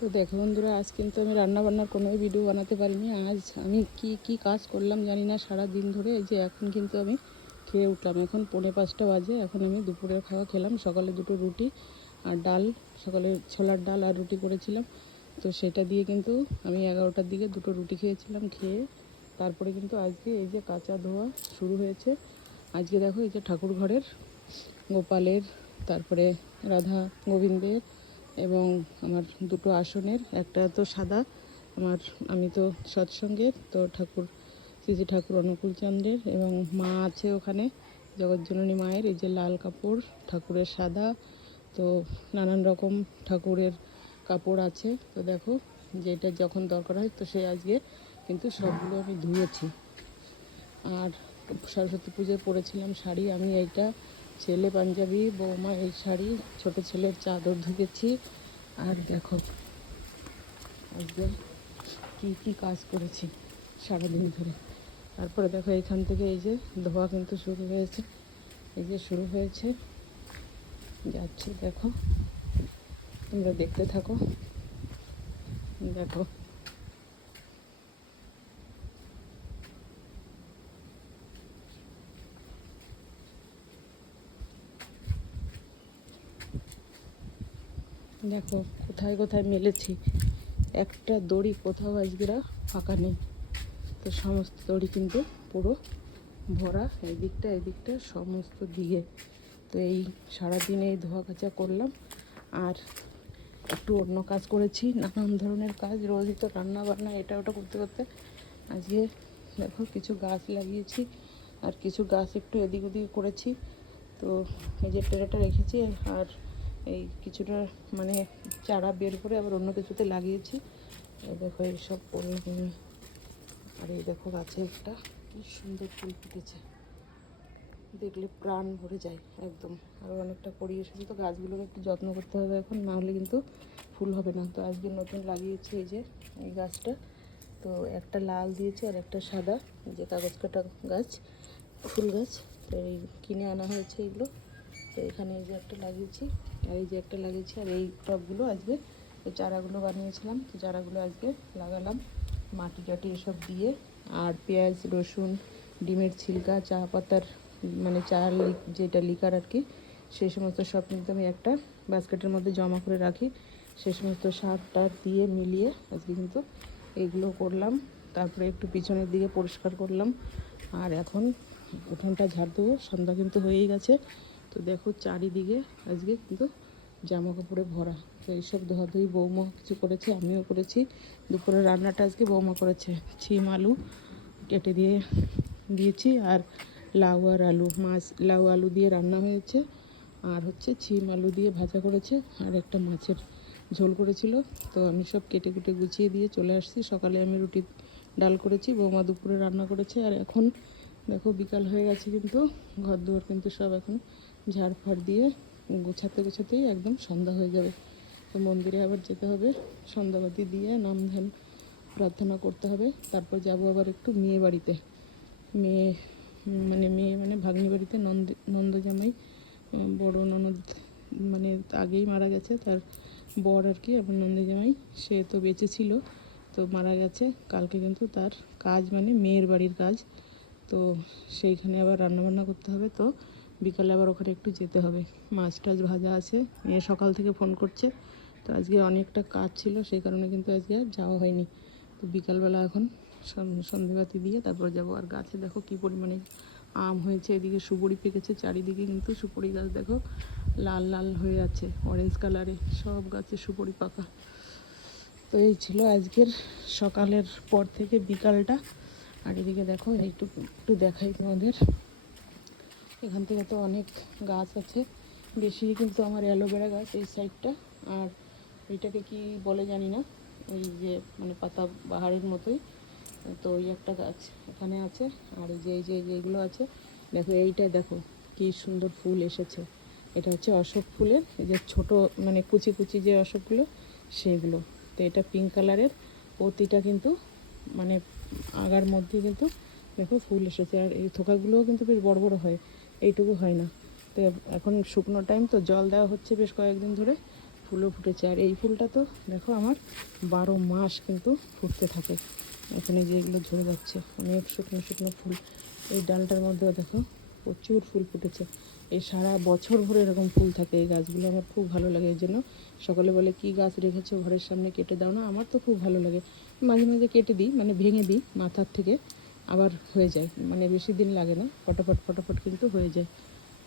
তো দেখো বন্ধুরা, আজ কিন্তু আমি রান্না বান্নার কোনো ভিডিও বানাতে পারিনি। আজ আমি কি কাজ করলাম জানি না সারা দিন ধরে। এই যে এখন কিন্তু আমি খেয়ে উঠলাম, এখন 4:45 বাজে। এখন আমি দুপুরের খাওয়া খেলাম। সকালে দুটো রুটি আর ডাল, সকালে ছোলার ডাল আর রুটি করেছিলাম। তো সেটা দিয়ে কিন্তু আমি 11টার দিকে দুটো রুটি খেয়েছিলাম। খেয়ে তারপরে কিন্তু আজকে এই যে কাঁচা ধোয়া শুরু হয়েছে। আজকে দেখো এই যে ঠাকুর ঘরের গোপালের, তারপরে রাধা গোবিন্দের এবং আমার দুটো আসনের, একটা তো সাদা আমি তো সৎসঙ্গের, তো ঠাকুর শ্রী ঠাকুর অনুকূলচন্দ্রের, এবং মা আছে ওখানে জগৎজননী মায়ের। এই যে লাল কাপড় ঠাকুরের সাদা, তো নানান রকম ঠাকুরের কাপড় আছে। তো দেখো যেটা যখন দরকার হয় তো সে আজকে কিন্তু সবগুলো আমি ধুয়েছি। আর সরস্বতী পুজোয় পরেছিলাম শাড়ি, আমি এইটা ছেলে পাঞ্জাবি, বৌমা এই শাড়ি, ছোট ছেলের চাদর ধুয়েছি। আর দেখো আজকে কি কাজ করেছি সারাদিন ধরে। তারপরে দেখো এইখান থেকে এই যে ধোয়া কিন্তু শুরু হয়েছে, এই যে শুরু হয়েছে, যাচ্ছি দেখো, তোমরা দেখতে থাকো। দেখো দেখো কোথায় কোথায় মেলেছি, একটা দড়ি কোথাও আজকেরা ফাঁকা নেই। তো সমস্ত দড়ি কিন্তু পুরো ভরা, এদিকটা সমস্ত দিকে। তো এই সারাদিন এই ধোয়া কাচা করলাম। আর একটু অন্য কাজ করেছি, নানান ধরনের কাজ, রোজই তো রান্না বান্না এটা ওটা করতে করতে আজকে দেখো কিছু গাছ লাগিয়েছি, আর কিছু গাছ একটু এদিক ওদিক করেছি। তো এই যে ট্রেটা রেখেছি, আর এই কিছুটা মানে চারা বের করে আবার অন্য কিছুতে লাগিয়েছি। এই দেখো এইসব করলাম আমি। আর এই দেখো গাছে একটা কি সুন্দর ফুল ফুটেছে, দেখলে প্রাণ ভরে যায় একদম। আরও অনেকটা করিয়ে এসেছি, তো গাছগুলোকে একটু যত্ন করতে হবে এখন, না হলে কিন্তু ফুল হবে না। তো আজকে নতুন লাগিয়েছি এই যে এই গাছটা, তো একটা লাল দিয়েছি আর একটা সাদা, যে কাগজ কাটা গাছ, ফুল গাছ। তো এই কিনে আনা হয়েছে এগুলো। তো এখানে এই যে একটা লাগিয়েছি, আর এই যে একটা লাগিয়েছি, আর এই টবগুলো আজকে এই চারাগুলো বানিয়েছিলাম, তো চারাগুলো আজকে লাগালাম মাটি টাটি এসব দিয়ে। আর পেঁয়াজ, রসুন, ডিমের ছিলকা, চা পাতার মানে যেটা লিকার আর কি, সেই সমস্ত সব কিন্তু আমি একটা বাস্কেটের মধ্যে জমা করে রাখি। সেই সমস্ত সার টার দিয়ে মিলিয়ে আজকে কিন্তু এইগুলো করলাম। তারপরে একটু পিছনের দিকে পরিষ্কার করলাম। আর এখন উঠোনটা ঝাড় দেবো, সন্ধ্যা কিন্তু হয়েই গেছে। তো দেখো চারিদিকে আজকে কিন্তু জামা কাপড়ে ভরা। তো এইসব ধোয়াধুয়ি বৌমা কিছু করেছে, আমিও করেছি। দুপুরের রান্নাটা আজকে বৌমা করেছে, ছিম আলু কেটে দিয়েছি, আর লাউ আর আলু, মাছ লাউ আলু দিয়ে রান্না হয়েছে, আর হচ্ছে ছিম আলু দিয়ে ভাজা করেছে, আর একটা মাছের ঝোল করেছিল। তো আমি সব কেটে কুটে গুছিয়ে দিয়ে চলে আসছি। সকালে আমি রুটি ডাল করেছি, বৌমা দুপুরে রান্না করেছে। আর এখন দেখো বিকাল হয়ে গেছে, কিন্তু ঘর দুয়ার কিন্তু সব এখন ঝাড় ফাড় দিয়ে গোছাতেই একদম সন্ধ্যা হয়ে যাবে। তো মন্দিরে আবার যেতে হবে, সন্ধ্যাবাতি দিয়ে নাম ধ্যান প্রার্থনা করতে হবে। তারপর যাব আবার একটু মেয়ে মানে ভাগ্নি বাড়িতে, নন্দ জামাই, বড় ননদ মানে আগেই মারা গেছে, তার বর আর কি, আমার নন্দ জামাই, সে তো বেঁচে ছিল, তো মারা গেছে। কালকে কিন্তু তার কাজ, মানে মেয়ের বাড়ির কাজ, তো সেইখানে আবার রান্নাবান্না করতে হবে। তো বিকালে আবার ওখানে একটু যেতে হবে, মাছ টাছ ভাজা আছে। মেয়ে সকাল থেকে ফোন করছে, তো আজকে অনেকটা কাজ ছিল, সেই কারণে কিন্তু আজকে আর যাওয়া হয়নি। তো বিকালবেলা এখন সন্ধেবাতি দিয়ে তারপর যাব। আর গাছে দেখো কি পরিমাণে আম হয়েছে, এদিকে সুপুরি পেকেছে চারিদিকে, কিন্তু সুপুরি গাছ দেখো লাল লাল হয়ে আছে, অরেঞ্জ কালারে সব গাছে সুপুরি পাকা। তো এই ছিল আজকের সকালের পর থেকে বিকালটা। আর এদিকে দেখো একটু দেখাই তোমাদের, এখান থেকে তো অনেক গাছ আছে, বেশি কিন্তু আমার অ্যালোভেরা গাছ এই সাইডটা। আর এইটাকে কি বলে জানি না, ওই যে মানে পাতা বাহারের মতোই, তো ওই একটা গাছ এখানে আছে। আর এই যে এইগুলো আছে, দেখো এইটা দেখো কি সুন্দর ফুল এসেছে। এটা হচ্ছে অশোক ফুলের, এই যে ছোটো মানে কুচি কুচি যে অশোকগুলো সেইগুলো। তো এটা পিঙ্ক কালারের, প্রতিটা কিন্তু মানে আগার মধ্যে কিন্তু দেখো ফুল এসেছে। আর এই থোকাগুলোও কিন্তু বেশ বড় বড় হয়, এইটুকু হয় না। তো এখন শুকনো টাইম, তো জল দেওয়া হচ্ছে বেশ কয়েকদিন ধরে, ফুলও ফুটেছে। আর এই ফুলটা তো দেখো আমার 12 মাস কিন্তু ফুটতে থাকে। এখানে যেগুলো ঝরে যাচ্ছে অনেক শুকনো শুকনো ফুল, এই ডালটার মধ্যেও দেখো প্রচুর ফুল ফুটেছে। এই সারা বছর ভরে এরকম ফুল থাকে এই গাছগুলো, আমার খুব ভালো লাগে। এই জন্য সকলে বলে কি গাছ রেখেছো ঘরের সামনে, কেটে দাও না। আমার তো খুব ভালো লাগে, মাঝে মাঝে কেটে দিই, মানে ভেঙে দিই মাথার থেকে, আবার হয়ে যায়, মানে বেশি দিন লাগে না, ফটাফট ফটাফট কিন্তু হয়ে যায়।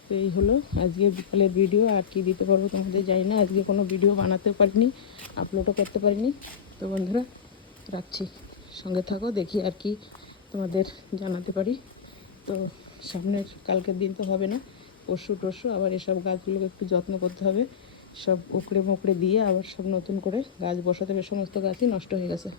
তো এই হলো আজকে বিকালের ভিডিও। আর কি দিতে পারবো তোমাদের জানি না, আজকে কোনো ভিডিও বানাতেও পারিনি, আপলোডও করতে পারিনি। তো বন্ধুরা রাখছি, সঙ্গে থাকো, দেখি আর কি তোমাদের জানাতে পারি। তো সামনের কালকের দিন তো হবে না, পরশু টরশু আবার এসব গাছগুলোকে একটু যত্ন করতে হবে। সব উকড়ে মুকড়ে দিয়ে আবার সব নতুন করে গাছ বসাতে হবে, সমস্ত গাছই নষ্ট হয়ে গেছে।